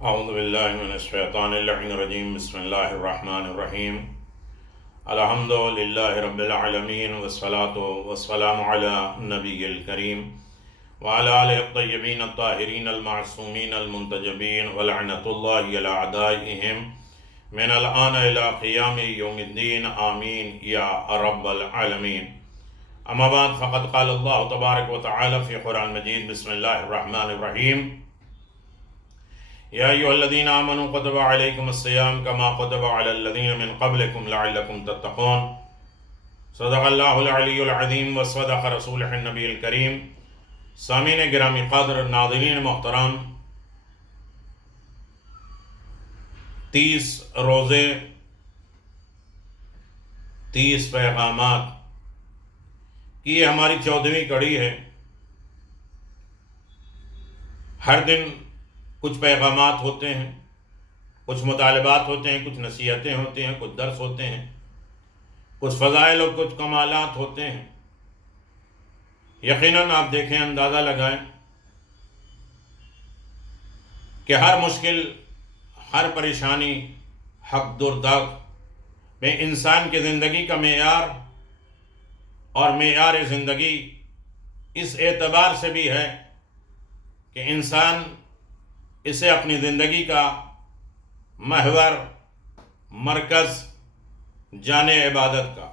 اعوذ باللہ من الشیطان اللعین الرجیم بسم اللہ الرحمن الرحیم الحمد للہ رب العالمین والصلاة والسلام علی نبی الکریم وعلی آلہ الطیبین الطاہرین المعصومین المنتجبین ولعنۃ اللہ علی اعدائہم من الآن الى قیام یوم الدین آمین یا رب العالمین. اما بعد فقد قال اللہ تبارک و تعالی فی قرآن مجید بسم اللہ الرحمن الرحیم یا ایھا الذین آمنوا کتب علیکم الصیام کما کتب علی الذین من قبلکم لعلکم تتقون. صدق اللہ العلی العظیم وصدق رسولہ النبی الکریم. سامعین گرامی قدر، ناظرین محترم، 30 روزے، 30 پیغامات کی یہ ہماری 14ویں کڑی ہے. ہر دن کچھ پیغامات ہوتے ہیں، کچھ مطالبات ہوتے ہیں، کچھ نصیحتیں ہوتے ہیں، کچھ درس ہوتے ہیں، کچھ فضائل اور کچھ کمالات ہوتے ہیں. یقیناً آپ دیکھیں، اندازہ لگائیں کہ ہر مشکل، ہر پریشانی، حق دردگ میں انسان کی زندگی کا معیار اور معیار زندگی اس اعتبار سے بھی ہے کہ انسان اسے اپنی زندگی کا محور، مرکز جانے عبادت کا.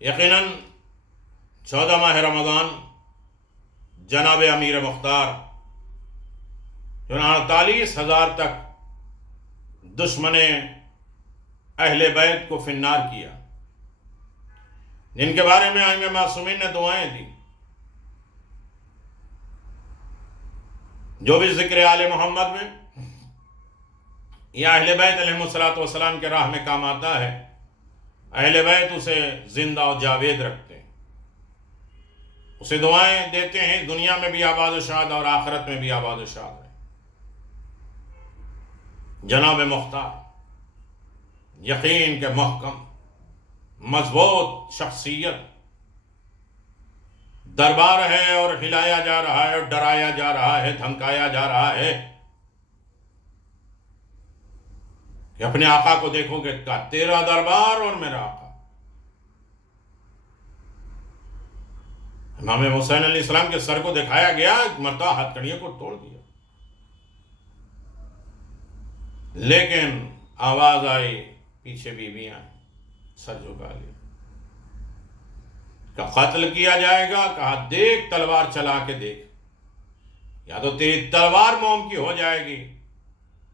یقیناً 14 ماہ رمضان جناب امیر مختار جو 48,000 تک دشمن اہل بیت کو فنار کیا، جن کے بارے میں ائمہ معصومین نے دعائیں دی. جو بھی ذکر آل محمد میں یا اہل بیت علیہ السلام کے راہ میں کام آتا ہے، اہل بیت اسے زندہ و جاوید رکھتے ہیں، اسے دعائیں دیتے ہیں، دنیا میں بھی آباد و شاد اور آخرت میں بھی آباد و شاد ہے. جناب مختار یقین کے محکم مضبوط شخصیت، دربار ہے اور ہلایا جا رہا ہے، اور ڈرایا جا رہا ہے، دھمکایا جا رہا ہے کہ اپنے آقا کو دیکھو کہ تیرا دربار اور میرا آقا. امام حسین علیہ السلام کے سر کو دکھایا گیا، ایک مرتبہ ہتھ کڑیوں کو توڑ دیا، لیکن آواز آئی، پیچھے بیویاں سر جھکا لیا، کہ قتل کیا جائے گا. کہا دیکھ تلوار چلا کے دیکھ، یا تو تیری تلوار موم کی ہو جائے گی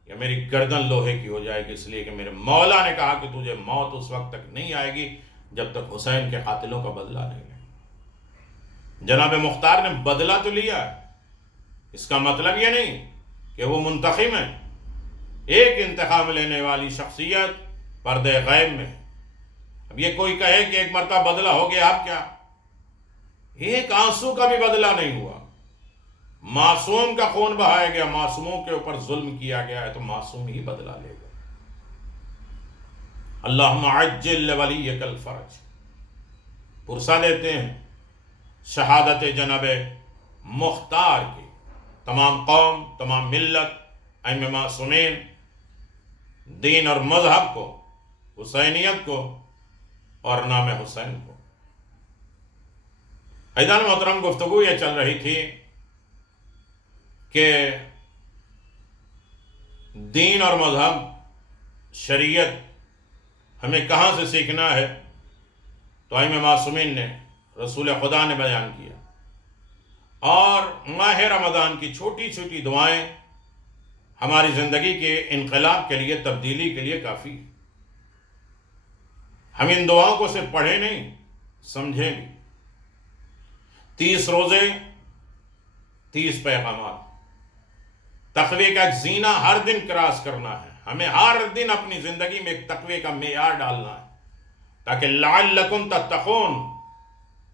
یا میری گردن لوہے کی ہو جائے گی، اس لیے کہ میرے مولا نے کہا کہ تجھے موت اس وقت تک نہیں آئے گی جب تک حسین کے قاتلوں کا بدلہ نہیں لے. جناب مختار نے بدلہ تو لیا ہے، اس کا مطلب یہ نہیں کہ وہ منتقم ہے. ایک انتقام لینے والی شخصیت پردے غیب میں. اب یہ کوئی کہے کہ ایک مرتبہ بدلہ ہو گیا، اب کیا؟ ایک آنسو کا بھی بدلہ نہیں ہوا. معصوم کا خون بہایا گیا، معصوموں کے اوپر ظلم کیا گیا ہے، تو معصوم ہی بدلہ لے گا. اللہم عجل لولیک الفرج. پرسہ دیتے ہیں شہادت جناب مختار کی تمام قوم، تمام ملت، ائمہ معصومین، دین اور مذہب کو، حسینیت کو اور نام حسین کو. عزیزان محترم، گفتگو یہ چل رہی تھی کہ دین اور مذہب، شریعت ہمیں کہاں سے سیکھنا ہے. تو ائمہ معصومین نے، رسول خدا نے بیان کیا، اور ماہ رمضان کی چھوٹی چھوٹی دعائیں ہماری زندگی کے انقلاب کے لیے، تبدیلی کے لیے کافی. ہم ان دعاؤں کو صرف پڑھیں نہیں، سمجھیں بھی. 30 روزے، 30 پیغامات. تقوی کا ایک زینہ ہر دن کراس کرنا ہے. ہمیں ہر دن اپنی زندگی میں ایک تقوی کا معیار ڈالنا ہے، تاکہ لعلکم تتقون.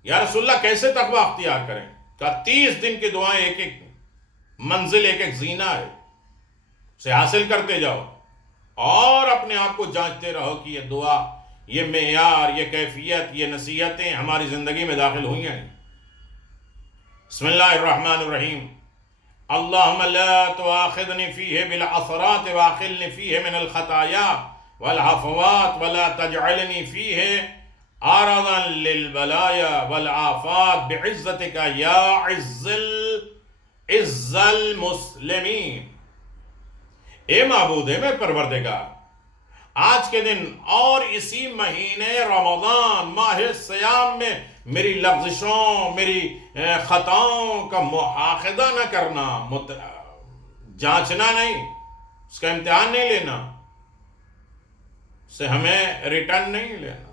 یا رسول اللہ کیسے تقوی اختیار کریں؟ کہ 30 دن کی دعائیں ایک ایک منزل، ایک ایک زینہ ہے، اسے حاصل کرتے جاؤ اور اپنے آپ کو جانچتے رہو کہ یہ دعا، یہ معیار، یہ کیفیت، یہ نصیحتیں ہماری زندگی میں داخل ہوئی ہیں. بسم اللہ الرحمن الرحیم. اللهم لا تؤاخذني فيه بالعثرات واخلني فيه من الخطايا والعفوات ولا تجعلني فيه عرضا للبلايا والآفات بعزتك يا عز المسلمین۔ اے معبود ہے، میں پروردگار، آج کے دن اور اسی مہینے رمضان ماہ سیام میں میری لغزشوں، میری خطاؤں کا مؤاخذہ نہ کرنا، جانچنا نہیں، اس کا امتحان نہیں لینا، اس سے ہمیں ریٹرن نہیں لینا،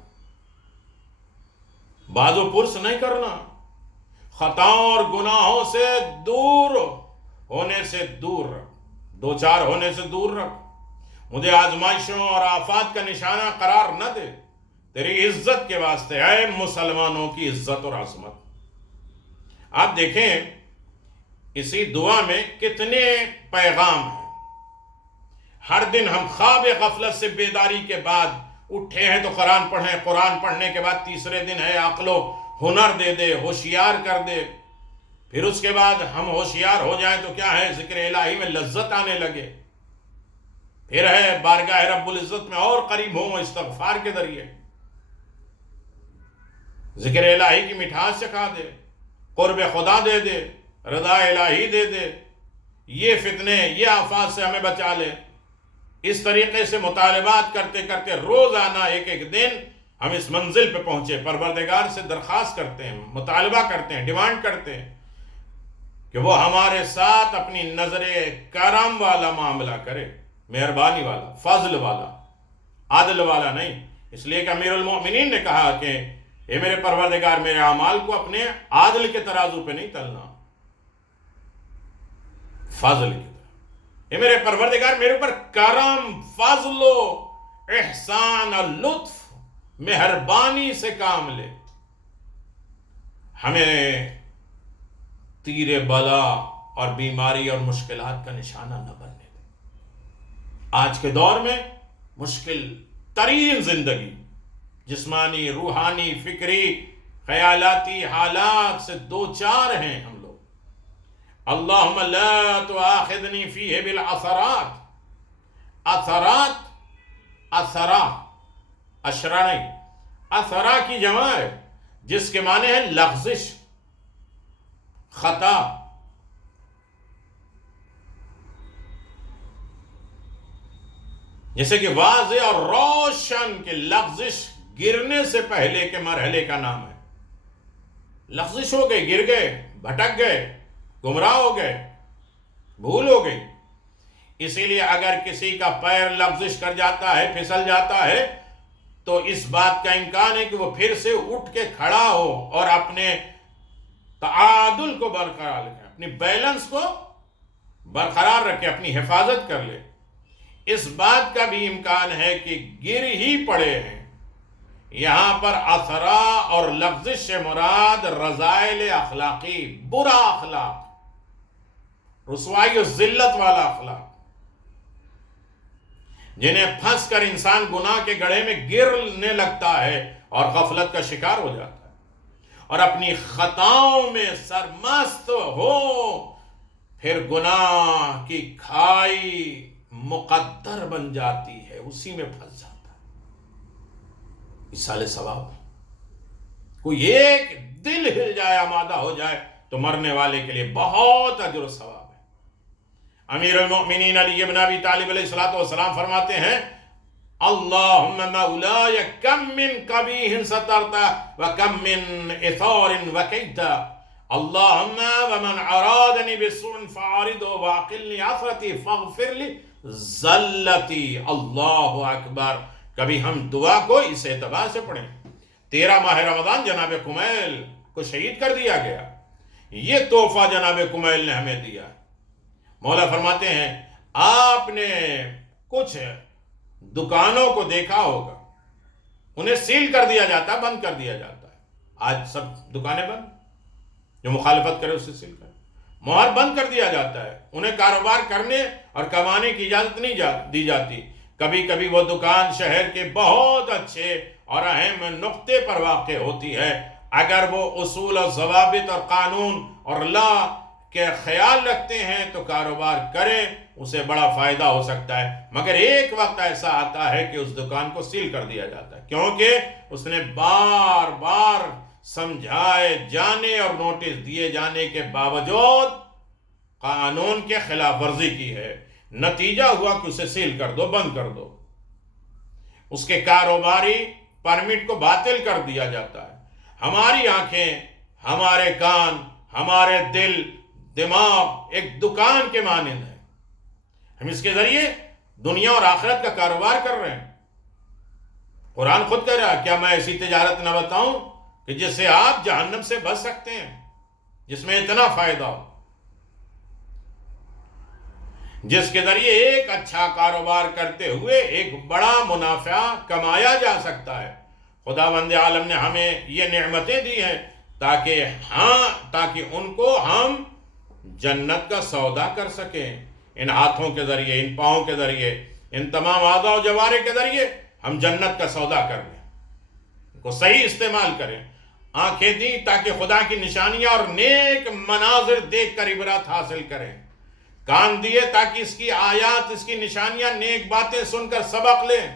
باز و پرس نہیں کرنا، خطاؤں اور گناہوں سے دور ہونے سے دور رکھ، دو چار ہونے سے دور رکھ، مجھے آزمائشوں اور آفات کا نشانہ قرار نہ دے، تیری عزت کے واسطے، اے مسلمانوں کی عزت اور عظمت۔ آپ دیکھیں اسی دعا میں کتنے پیغام ہیں۔ ہر دن ہم خواب غفلت سے بیداری کے بعد اٹھے ہیں تو قرآن پڑھیں، قرآن پڑھنے کے بعد تیسرے دن ہے عقل و ہنر دے دے، ہوشیار کر دے، پھر اس کے بعد ہم ہوشیار ہو جائیں تو کیا ہے، ذکر الہی میں لذت آنے لگے، پھر ہے بارگاہ رب العزت میں اور قریب ہوں استغفار کے ذریعے، ذکر الہی کی مٹھاس چکھا دے، قرب خدا دے دے، رضا الہی دے دے، یہ فتنے، یہ آفات سے ہمیں بچا لے۔ اس طریقے سے مطالبات کرتے کرتے روزانہ ایک ایک دن ہم اس منزل پہ پہنچے، پروردگار سے درخواست کرتے ہیں، مطالبہ کرتے ہیں، ڈیمانڈ کرتے ہیں کہ وہ ہمارے ساتھ اپنی نظر کرم والا معاملہ کرے، مہربانی والا، فضل والا، عدل والا نہیں۔ اس لیے کہ امیر المؤمنین نے کہا کہ اے میرے پروردگار، میرے اعمال کو اپنے عادل کے ترازو پہ نہیں تلنا، فضل کی طرح۔ اے میرے پروردگار، میرے اوپر کرم، فضل و احسان اور لطف، مہربانی سے کام لے، ہمیں تیر بلا اور بیماری اور مشکلات کا نشانہ نہ بننے دے۔ آج کے دور میں مشکل ترین زندگی، جسمانی، روحانی، فکری، خیالاتی حالات سے دو چار ہیں ہم لوگ۔ اللہم لا تؤاخذنی فیہ بالعثرات، اثرات، اثرا، اشرا نہیں، اثرا کی جمع ہے جس کے معنی ہے لغزش، خطا۔ جیسے کہ واضح اور روشن کہ لغزش گرنے سے پہلے کے مرحلے کا نام ہے۔ لغزش ہو گئی، گر گئے، بھٹک گئے، گمراہ ہو گئے، بھول ہو گئی۔ اسی لیے اگر کسی کا پیر لغزش کر جاتا ہے، پھسل جاتا ہے، تو اس بات کا امکان ہے کہ وہ پھر سے اٹھ کے کھڑا ہو اور اپنے تعادل کو برقرار رکھے، اپنی بیلنس کو برقرار رکھے، اپنی حفاظت کر لے۔ اس بات کا بھی امکان ہے کہ گر ہی پڑے ہیں۔ یہاں پر اثرا اور لغزش سے مراد رذائل اخلاقی، برا اخلاق، رسوائی و ذلت والا اخلاق، جنہیں پھنس کر انسان گناہ کے گڑھے میں گرنے لگتا ہے اور غفلت کا شکار ہو جاتا ہے، اور اپنی خطاؤں میں سرمست ہو، پھر گناہ کی کھائی مقدر بن جاتی ہے، اسی میں پھنس جاتا ہے۔ مثال ثواب، کوئی ایک دل ہل جائے، آمادہ ہو جائے، تو مرنے والے کے لیے بہت اجر و ثواب ہے۔ امیر المؤمنین علی بن ابی طالب علیہ السلام فرماتے ہیں، اللہم مولاي کم من قبیح سترت وکم من اثار وکیت، اللہم ومن ارادنی بسوء فعارضه واقلنی عثرتی فاغفر لی زلتی۔ اللہ اکبر۔ کبھی ہم دعا کو اس اعتبار سے پڑھیں، 13 ماہ رمضان جناب کمیل کو شہید کر دیا گیا، یہ تحفہ جناب کمیل نے ہمیں دیا۔ مولا فرماتے ہیں، آپ نے کچھ دکانوں کو دیکھا ہوگا، انہیں سیل کر دیا جاتا ہے، بند کر دیا جاتا ہے۔ آج سب دکانیں بند، جو مخالفت کرے اسے سیل کرے، مہر بند کر دیا جاتا ہے، انہیں کاروبار کرنے اور کمانے کی اجازت نہیں دی جاتی۔ کبھی کبھی وہ دکان شہر کے بہت اچھے اور اہم نقطے پر واقع ہوتی ہے، اگر وہ اصول اور ضوابط اور قانون اور لا کے خیال رکھتے ہیں تو کاروبار کریں، اسے بڑا فائدہ ہو سکتا ہے، مگر ایک وقت ایسا آتا ہے کہ اس دکان کو سیل کر دیا جاتا ہے، کیونکہ اس نے بار بار سمجھائے جانے اور نوٹس دیے جانے کے باوجود قانون کے خلاف ورزی کی ہے۔ نتیجہ ہوا کہ اسے سیل کر دو، بند کر دو، اس کے کاروباری پرمٹ کو باطل کر دیا جاتا ہے۔ ہماری آنکھیں، ہمارے کان، ہمارے دل، دماغ ایک دکان کے مانند ہے، ہم اس کے ذریعے دنیا اور آخرت کا کاروبار کر رہے ہیں۔ قرآن خود کہہ رہا ہے، کیا میں ایسی تجارت نہ بتاؤں کہ جس سے آپ جہنم سے بچ سکتے ہیں، جس میں اتنا فائدہ ہو، جس کے ذریعے ایک اچھا کاروبار کرتے ہوئے ایک بڑا منافع کمایا جا سکتا ہے۔ خداوند عالم نے ہمیں یہ نعمتیں دی ہیں تاکہ ان کو ہم جنت کا سودا کر سکیں، ان ہاتھوں کے ذریعے، ان پاؤں کے ذریعے، ان تمام اعضاء و جوارح کے ذریعے ہم جنت کا سودا کر لیں، ان کو صحیح استعمال کریں۔ آنکھیں دیں تاکہ خدا کی نشانیاں اور نیک مناظر دیکھ کر عبرت حاصل کریں، کان دیے تاکہ اس کی آیات، اس کی نشانیاں، نیک باتیں سن کر سبق لیں،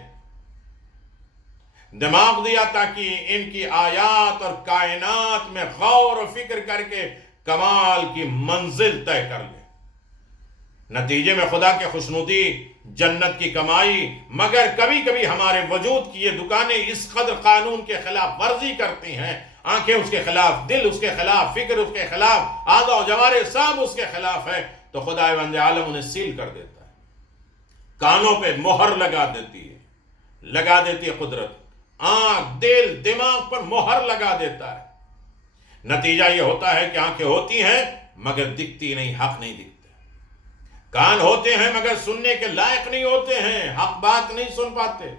دماغ دیا تاکہ ان کی آیات اور کائنات میں غور و فکر کر کے کمال کی منزل طے کر لیں۔ نتیجے میں خدا کے خوشنودی، جنت کی کمائی، مگر کبھی کبھی ہمارے وجود کی یہ دکانیں اس قدر قانون کے خلاف ورزی کرتی ہیں، آنکھیں اس کے خلاف، دل اس کے خلاف، فکر اس کے خلاف، اعضاء و جوارح سب اس کے خلاف ہے، تو خداوند عالم انہیں سیل کر دیتا ہے، کانوں پہ مہر لگا دیتی ہے قدرت، آنکھ، دل، دماغ پر مہر لگا دیتا ہے۔ نتیجہ یہ ہوتا ہے کہ آنکھیں ہوتی ہیں مگر دکھتی نہیں، حق نہیں دکھتا، کان ہوتے ہیں مگر سننے کے لائق نہیں ہوتے ہیں، حق بات نہیں سن پاتے،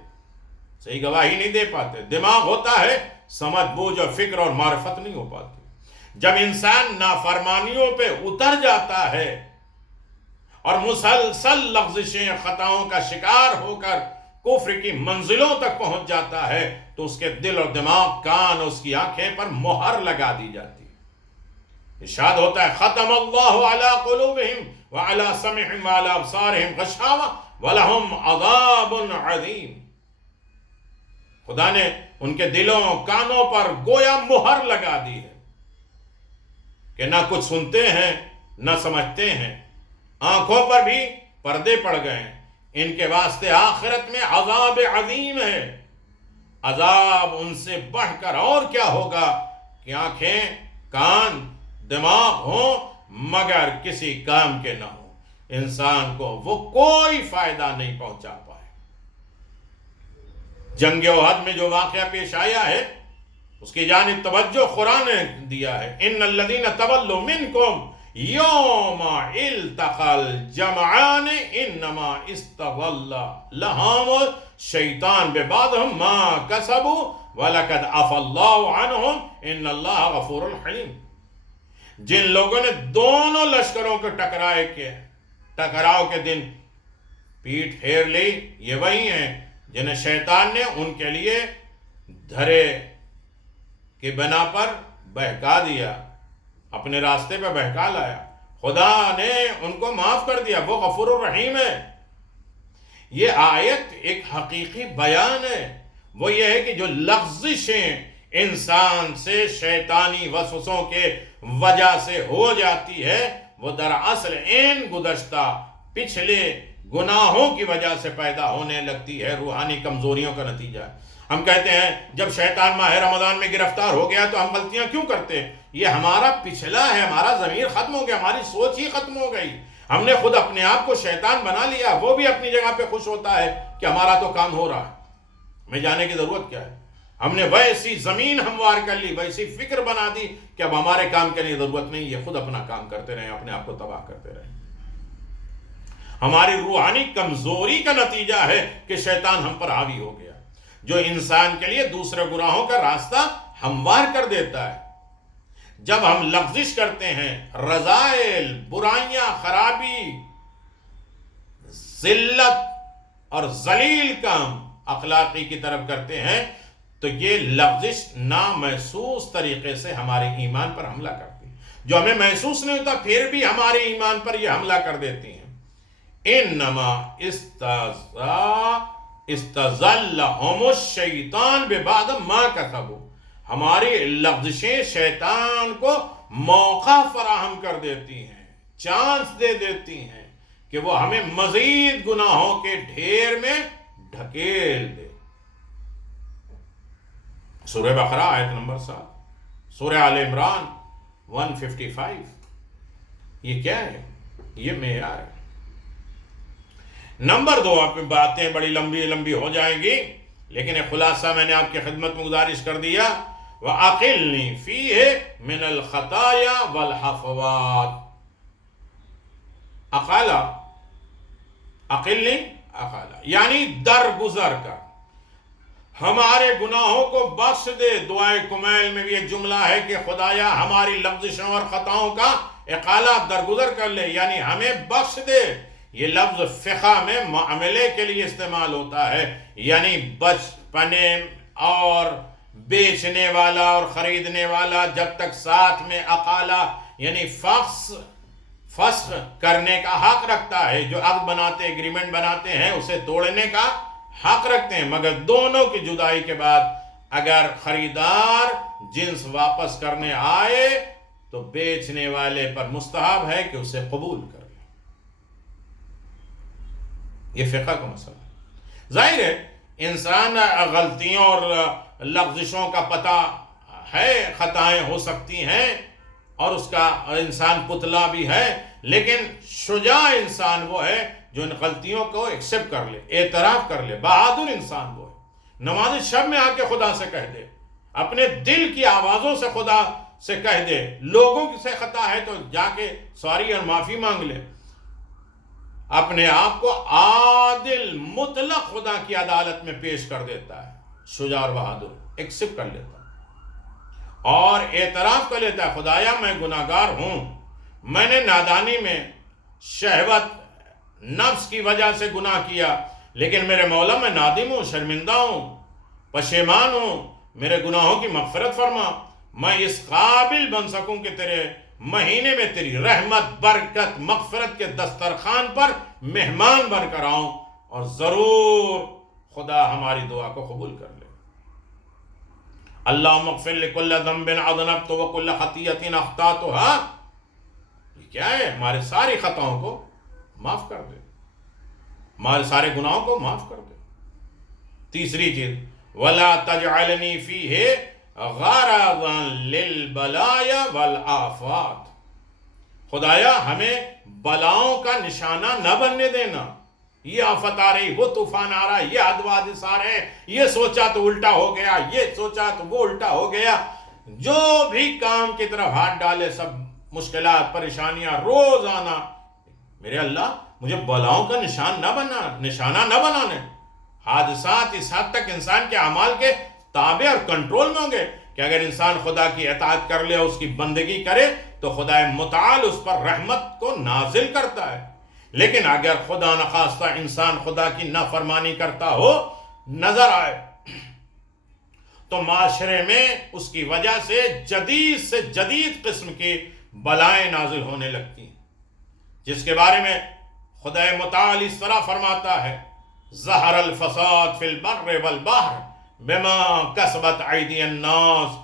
صحیح گواہی نہیں دے پاتے، دماغ ہوتا ہے، سمجھ بوجھ اور فکر اور معرفت نہیں ہو پاتی۔ جب انسان نافرمانیوں پہ اتر جاتا ہے اور مسلسل لغزشیں، خطاؤں کا شکار ہو کر کفر کی منزلوں تک پہنچ جاتا ہے، تو اس کے دل اور دماغ، کان، اس کی آنکھیں پر مہر لگا دی جاتی ہے۔ ارشاد ہوتا ہے، ختم اللہ علی قلوبہم وعلی سمعہم وعلی ابصارہم غشاوہ ولہم عذاب عظیم۔ خدا نے ان کے دلوں، کانوں پر گویا مہر لگا دی ہے کہ نہ کچھ سنتے ہیں، نہ سمجھتے ہیں، آنکھوں پر بھی پردے پڑ گئے ہیں، ان کے واسطے آخرت میں عذاب عظیم ہے۔ عذاب ان سے بڑھ کر اور کیا ہوگا کہ آنکھیں، کان، دماغ ہوں مگر کسی کام کے نہ ہوں، انسان کو وہ کوئی فائدہ نہیں پہنچا پائے۔ جنگ احد میں جو واقعہ پیش آیا ہے اس کی جانب توجہ قرآن نے دیا ہے، ان الذین تولوا منکم یوم التقى الجمعان انما استظل لهم الشیطان ببعضهم ما کسبوا ولقد عفا اللہ عنہم ان اللہ غفور حلیم۔ جن لوگوں نے دونوں لشکروں کو ٹکراؤ کے دن پیٹ پھیر لی، یہ وہی ہیں جنہیں شیطان نے ان کے لیے دھرے کی بنا پر بہکا دیا، اپنے راستے پہ بہکا لایا، خدا نے ان کو معاف کر دیا، وہ غفور الرحیم ہے۔ یہ آیت ایک حقیقی بیان ہے، وہ یہ ہے کہ جو لغزشیں انسان سے شیطانی وسوسوں کے وجہ سے ہو جاتی ہے، وہ دراصل ان گزشتہ پچھلے گناہوں کی وجہ سے پیدا ہونے لگتی ہے، روحانی کمزوریوں کا نتیجہ ہے۔ ہم کہتے ہیں جب شیطان ماہ رمضان میں گرفتار ہو گیا تو ہم غلطیاں کیوں کرتے ہیں؟ یہ ہمارا پچھلا ہے، ہمارا ضمیر ختم ہو گیا، ہماری سوچ ہی ختم ہو گئی، ہم نے خود اپنے آپ کو شیطان بنا لیا۔ وہ بھی اپنی جگہ پہ خوش ہوتا ہے کہ ہمارا تو کام ہو رہا ہے، ہمیں جانے کی ضرورت کیا ہے؟ ہم نے ویسی زمین ہموار کر لی، ویسی فکر بنا دی کہ اب ہمارے کام کرنے کی ضرورت نہیں، یہ خود اپنا کام کرتے رہیں، اپنے آپ کو تباہ کرتے رہیں۔ ہماری روحانی کمزوری کا نتیجہ ہے کہ شیطان ہم پر حاوی ہو گیا، جو انسان کے لیے دوسرے گناہوں کا راستہ ہموار کر دیتا ہے۔ جب ہم لغزش کرتے ہیں، رذائل، برائیاں، خرابی، ذلت اور ذلیل کام اخلاقی کی طرف کرتے ہیں، تو یہ لغزش نامحسوس طریقے سے ہمارے ایمان پر حملہ کرتی ہے۔ جو ہمیں محسوس نہیں ہوتا پھر بھی ہمارے ایمان پر یہ حملہ کر دیتی ہیں. انما استزلهم الشیطان ببعض ما کسبوا، ہماری لغزشیں شیطان کو موقع فراہم کر دیتی ہیں، چانس دے دیتی ہیں کہ وہ ہمیں مزید گناہوں کے ڈھیر میں ڈھکیل دے. سورہ بقرہ آیت نمبر 7، سورہ آل عمران 155. یہ کیا ہے؟ یہ معیار ہے. نمبر 2، آپ میں باتیں بڑی لمبی لمبی ہو جائیں گی، لیکن ایک خلاصہ میں نے آپ کی خدمت میں گزارش کر دیا. وَأَقِلْنِي فِيهِ مِنَ الْخَطَايَا وَالْحَفَوَاتِ. اقالا، اقلنی اقالا یعنی درگزر کر ہمارے گناہوں کو بخش دے. دعائے کمیل میں بھی ایک جملہ ہے کہ خدایا ہماری لغزشوں اور خطاؤں کا اقالہ درگزر کر لے، یعنی ہمیں بخش دے. یہ لفظ فقہ میں معاملے کے لیے استعمال ہوتا ہے، یعنی بچپنے اور بیچنے والا اور خریدنے والا جب تک ساتھ میں اقالہ یعنی فسخ کرنے کا حق رکھتا ہے. جو عقد بناتے ایگریمنٹ بناتے ہیں اسے توڑنے کا حق رکھتے ہیں، مگر دونوں کی جدائی کے بعد اگر خریدار جنس واپس کرنے آئے تو بیچنے والے پر مستحب ہے کہ اسے قبول کر لے. یہ فقہ کا مسئلہ ہے. ظاہر ہے انسان غلطیوں اور لغزشوں کا پتہ ہے، خطائیں ہو سکتی ہیں اور اس کا انسان پتلا بھی ہے، لیکن شجاع انسان وہ ہے جو ان غلطیوں کو ایکسپٹ کر لے، اعتراف کر لے. بہادر انسان وہ ہے نماز شب میں آ کے خدا سے کہہ دے، اپنے دل کی آوازوں سے خدا سے کہہ دے. لوگوں سے خطا ہے تو جا کے سوری اور معافی مانگ لے. اپنے آپ کو عادل مطلق خدا کی عدالت میں پیش کر دیتا ہے. شجاع اور بہادر ایکسپٹ کر لیتا ہے اور اعتراف کر لیتا ہے، خدایا میں گناہگار ہوں، میں نے نادانی میں شہوت نفس کی وجہ سے گناہ کیا، لیکن میرے مولا میں نادم ہوں، شرمندہ ہوں، پشیمان ہوں، میرے گناہوں کی مغفرت فرما. میں اس قابل بن سکوں کہ تیرے مہینے میں تیری رحمت، برکت، مغفرت کے دسترخوان پر مہمان بن کر آؤں، اور ضرور خدا ہماری دعا کو قبول کر لے. اللہم اغفر لکل ذنب اذنبت وکل خطیۃ اخطأتها. یہ کیا ہے؟ ہمارے ساری خطاؤں کو معاف کر دے، ہمارے سارے گناہوں کو معاف کر دے. تیسری چیز، وَلَا تَجْعَلْنِي فِيهِ غَرَضًا لِلْبَلَايَا وَالْآفَاتِ. خدایا ہمیں بلاؤں کا نشانہ نہ بننے دینا. یہ آفت آ رہی، وہ طوفان آ رہا، یہ حوادث آ رہے، یہ سوچا تو الٹا ہو گیا، یہ سوچا تو وہ الٹا ہو گیا. جو بھی کام کی طرف ہاتھ ڈالے سب مشکلات، پریشانیاں روزانہ. میرے اللہ مجھے بلاؤں کا نشانہ نہ بنانے. حادثات اس حد تک انسان کے اعمال کے تابع اور کنٹرول میں ہوں گے کہ اگر انسان خدا کی اطاعت کر لے، اس کی بندگی کرے تو خدا متعال اس پر رحمت کو نازل کرتا ہے. لیکن اگر خدا نخواستہ انسان خدا کی نافرمانی کرتا ہو نظر آئے تو معاشرے میں اس کی وجہ سے جدید قسم کی بلائیں نازل ہونے لگتی ہیں، جس کے بارے میں خدا متعال اس طرح فرماتا ہے، ظہر الفساد فی البر والبحر بما کسبت ایدی الناس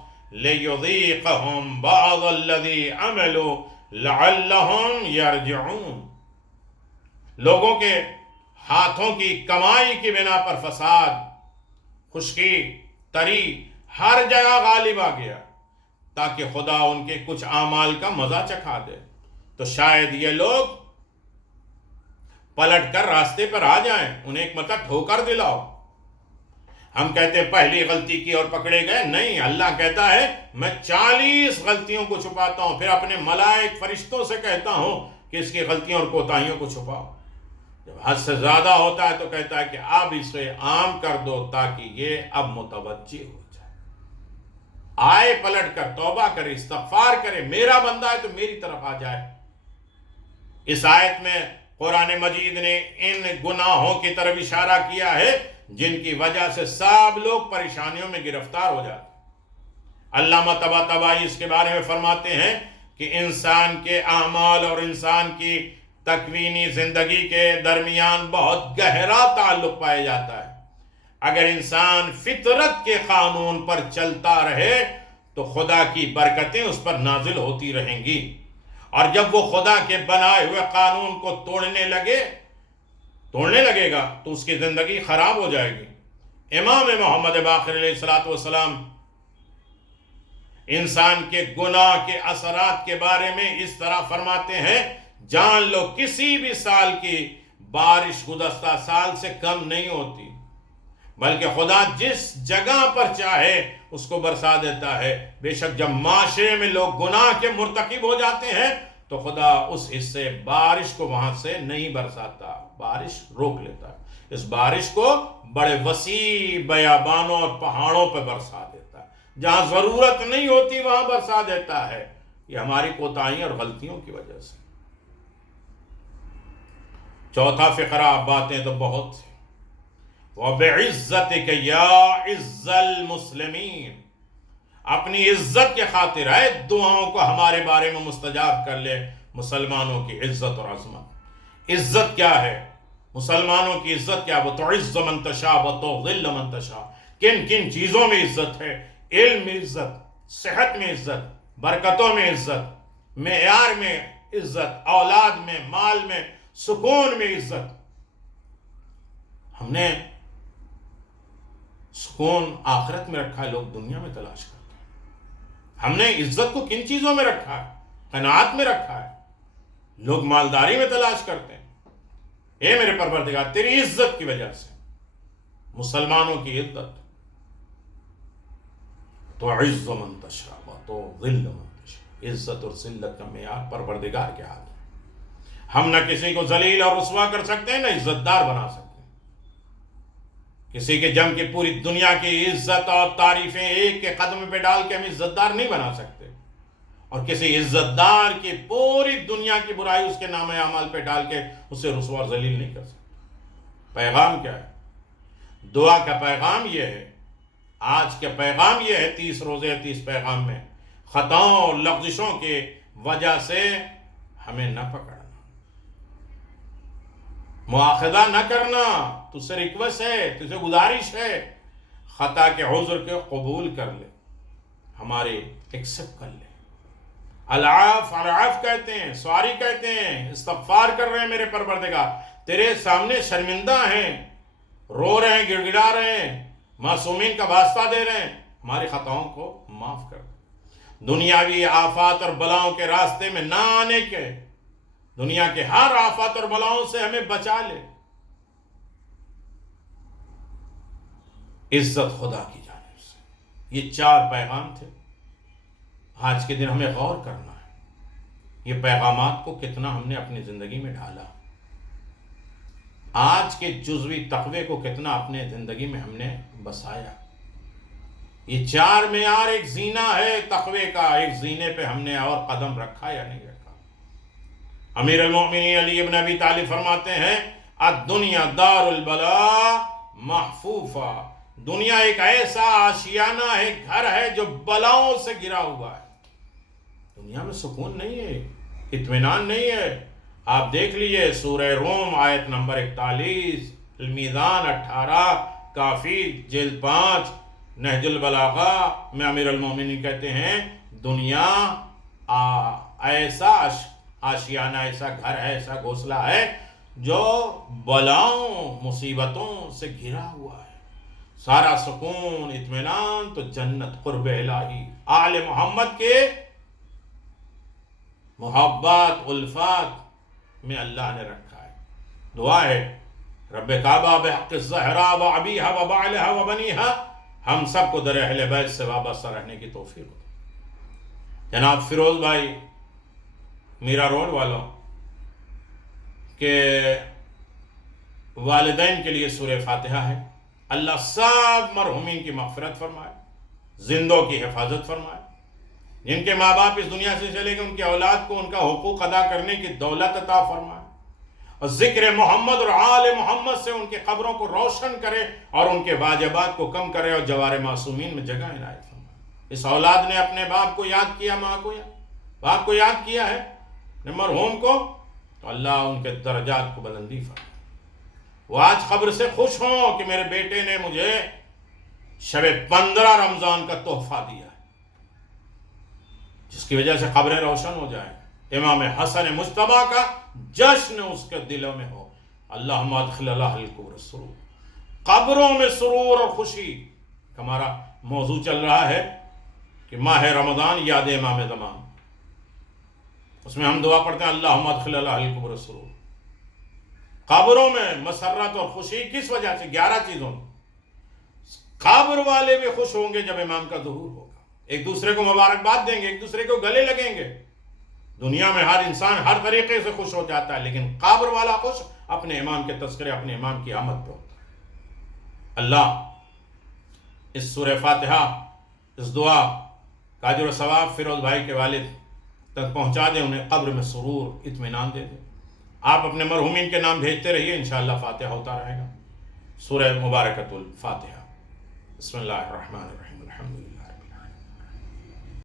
لیذیقہم بعض الذی عملوا لعلہم یرجعون. لوگوں کے ہاتھوں کی کمائی کی بنا پر فساد، خشکی، تری ہر جگہ غالب آ گیا تاکہ خدا ان کے کچھ اعمال کا مزہ چکھا دے. تو شاید یہ لوگ پلٹ کر راستے پر آ جائیں، انہیں ایک مرتبہ ٹھوکر دلاؤ. ہم کہتے ہیں پہلی غلطی کی اور پکڑے گئے، نہیں، اللہ کہتا ہے میں 40 غلطیوں کو چھپاتا ہوں، پھر اپنے ملائک فرشتوں سے کہتا ہوں کہ اس کی غلطیوں اور کوتاہیوں کو چھپاؤ. جب حد سے زیادہ ہوتا ہے تو کہتا ہے کہ اب اسے عام کر دو تاکہ یہ اب متوجہ ہو جائے، آئے پلٹ کر توبہ کرے، استغفار کرے، میرا بندہ ہے تو میری طرف آ جائے. اس آیت میں قرآن مجید نے ان گناہوں کی طرف اشارہ کیا ہے جن کی وجہ سے سب لوگ پریشانیوں میں گرفتار ہو جاتے. علامہ طباطبائی اس کے بارے میں فرماتے ہیں کہ انسان کے اعمال اور انسان کی تکوینی زندگی کے درمیان بہت گہرا تعلق پایا جاتا ہے۔ اگر انسان فطرت کے قانون پر چلتا رہے تو خدا کی برکتیں اس پر نازل ہوتی رہیں گی، اور جب وہ خدا کے بنائے ہوئے قانون کو توڑنے لگے گا تو اس کی زندگی خراب ہو جائے گی۔ امام محمد باقر علیہ السلام انسان کے گناہ کے اثرات کے بارے میں اس طرح فرماتے ہیں، جان لو کسی بھی سال کی بارش گزشتہ سال سے کم نہیں ہوتی، بلکہ خدا جس جگہ پر چاہے اس کو برسا دیتا ہے۔ بے شک جب معاشرے میں لوگ گناہ کے مرتکب ہو جاتے ہیں تو خدا اس حصے بارش کو وہاں سے نہیں برساتا، بارش روک لیتا ہے۔ اس بارش کو بڑے وسیع بیابانوں اور پہاڑوں پہ برسا دیتا ہے، جہاں ضرورت نہیں ہوتی وہاں برسا دیتا ہے۔ یہ ہماری کوتاہیوں اور غلطیوں کی وجہ سے۔ چوتھا فقرہ، باتیں تو بہت ہیں۔ وَبِعِزَّتِكَ يَا عِزَّ الْمُسْلِمِينَ، اپنی عزت کے خاطر ہے دعاؤں کو ہمارے بارے میں مستجاب کر لے۔ مسلمانوں کی عزت اور عظمت، عزت کیا ہے؟ مسلمانوں کی عزت کیا؟ وَتُعِزُّ مَن تَشَاءُ وَتُذِلُّ مَن تَشَاءُ، کن کن چیزوں میں عزت ہے؟ علم میں عزت، صحت میں عزت، برکتوں میں عزت، معیار میں عزت، اولاد میں، مال میں، سکون میں عزت۔ ہم نے سکون آخرت میں رکھا ہے، لوگ دنیا میں تلاش کرتے ہیں۔ ہم نے عزت کو کن چیزوں میں رکھا ہے؟ قناعت میں رکھا ہے۔ لوگ مالداری میں تلاش کرتے ہیں۔ اے میرے پروردگار، تیری عزت کی وجہ سے مسلمانوں کی عزت، تو عز من تشاء تو ذل من تشاء، عزت اور ذلت کا معیار پروردگار کے ہاتھ ہے۔ ہم نہ کسی کو ذلیل اور رسوا کر سکتے ہیں، نہ عزت دار بنا سکتے ہیں۔ کسی کے جم کے پوری دنیا کی عزت اور تعریفیں ایک کے قدم پہ ڈال کے ہم عزت دار نہیں بنا سکتے، اور کسی عزت دار کی پوری دنیا کی برائی اس کے نام اعمال پہ ڈال کے اسے رسوا اور ذلیل نہیں کر سکتے۔ پیغام کیا ہے؟ دعا کا پیغام یہ ہے، آج کا پیغام یہ ہے 30 روزے 30 پیغام میں، خطاؤں اور لغزشوں کی وجہ سے ہمیں نہ پکڑنا، مواخذہ نہ کرنا۔ تجھ سے ریکویسٹ ہے، تجھ سے گزارش ہے، خطا کے عذر کے قبول کر لے، ہمارے ایکسپٹ کر لے۔ العاف کہتے ہیں، سواری کہتے ہیں، استغفار کر رہے ہیں میرے پروردگار، تیرے سامنے شرمندہ ہیں، رو رہے ہیں، گڑ گڑا رہے ہیں، معصومین کا واسطہ دے رہے ہیں، ہماری خطاؤں کو معاف کر دے۔ دنیاوی آفات اور بلاؤں کے راستے میں نہ آنے کے، دنیا کے ہر آفات اور بلاؤں سے ہمیں بچا لے۔ عزت خدا کی جانب سے۔ یہ 4 پیغام تھے۔ آج کے دن ہمیں غور کرنا ہے، یہ پیغامات کو کتنا ہم نے اپنی زندگی میں ڈالا، آج کے جزوی تقوی کو کتنا اپنے زندگی میں ہم نے بسایا۔ یہ 4 معیار ایک زینہ ہے تقوی کا، ایک زینے پہ ہم نے اور قدم رکھا یا نہیں رکھا۔ امیر المؤمنین علی ابن ابی طالب فرماتے ہیں، الدنیا دار البلاء محفوفہ، دنیا ایک ایسا آشیانہ ہے، گھر ہے جو بلاؤں سے گھرا ہوا ہے۔ دنیا میں سکون نہیں ہے، اطمینان نہیں ہے۔ آپ دیکھ لیجئے سورہ روم آیت نمبر 41، المیزان 18، کافی جلد 5، نہج البلاغہ میں امیر المومنین کہتے ہیں دنیا ایسا آشیانہ، ایسا گھر ہے، ایسا گھونسلہ ہے جو بلاؤں مصیبتوں سے گھرا ہوا ہے۔ سارا سکون اطمینان تو جنت قرب الہی آل محمد کے محبت الفات میں اللہ نے رکھا ہے۔ دعا ہے رب کعبہ بحق الزہرا و ابیہا و بعلہا و بنیہا، ہم سب کو در اہل بیت سے وابستہ رہنے کی توفیق ہو۔ جناب فیروز بھائی میرا روڈ والوں کے والدین کے لیے سورہ فاتحہ ہے۔ اللہ سب مرحومین کی مغفرت فرمائے، زندوں کی حفاظت فرمائے، جن کے ماں باپ اس دنیا سے چلے گئے ان کے اولاد کو ان کا حقوق ادا کرنے کی دولت عطا فرمائے، اور ذکر محمد اور آل محمد سے ان کی قبروں کو روشن کرے اور ان کے واجبات کو کم کرے، اور جوار معصومین میں جگہ عنایت فرمائے۔ اس اولاد نے اپنے باپ کو یاد کیا، ماں کو یاد، باپ کو یاد کیا ہے مرحوم کو، تو اللہ ان کے درجات کو بلندی فرمائے۔ وہ آج قبر سے خوش ہوں کہ میرے بیٹے نے مجھے شب 15 رمضان کا تحفہ دیا ہے، جس کی وجہ سے قبریں روشن ہو جائیں، امام حسن مجتبی کا جشن اس کے دلوں میں ہو۔ اللہم ادخل اہل القبور السرور، قبروں میں سرور اور خوشی۔ ہمارا موضوع چل رہا ہے کہ ماہ رمضان یاد امام زمان، اس میں ہم دعا پڑھتے ہیں اللہم ادخل اہل القبور السرور۔ قبروں میں مسرت اور خوشی کس وجہ سے؟ 11 چیزوں۔ قبر والے بھی خوش ہوں گے جب امام کا ظہور ہوگا، ایک دوسرے کو مبارکباد دیں گے، ایک دوسرے کو گلے لگیں گے۔ دنیا میں ہر انسان ہر طریقے سے خوش ہو جاتا ہے، لیکن قبر والا خوش اپنے امام کے تذکرے، اپنے امام کی آمد پہ ہوتا ہے۔ اللہ اس سورہ فاتحہ، اس دعا کا اجر و ثواب فیروز بھائی کے والد تک پہنچا دے، انہیں قبر میں سرور، اطمینان دے دے۔ آپ اپنے مرحومین کے نام بھیجتے رہیے، انشاءاللہ فاتحہ ہوتا رہے گا۔ سورہ مبارکۃ الفاتحہ۔ بسم اللہ الرحمن الرحیم۔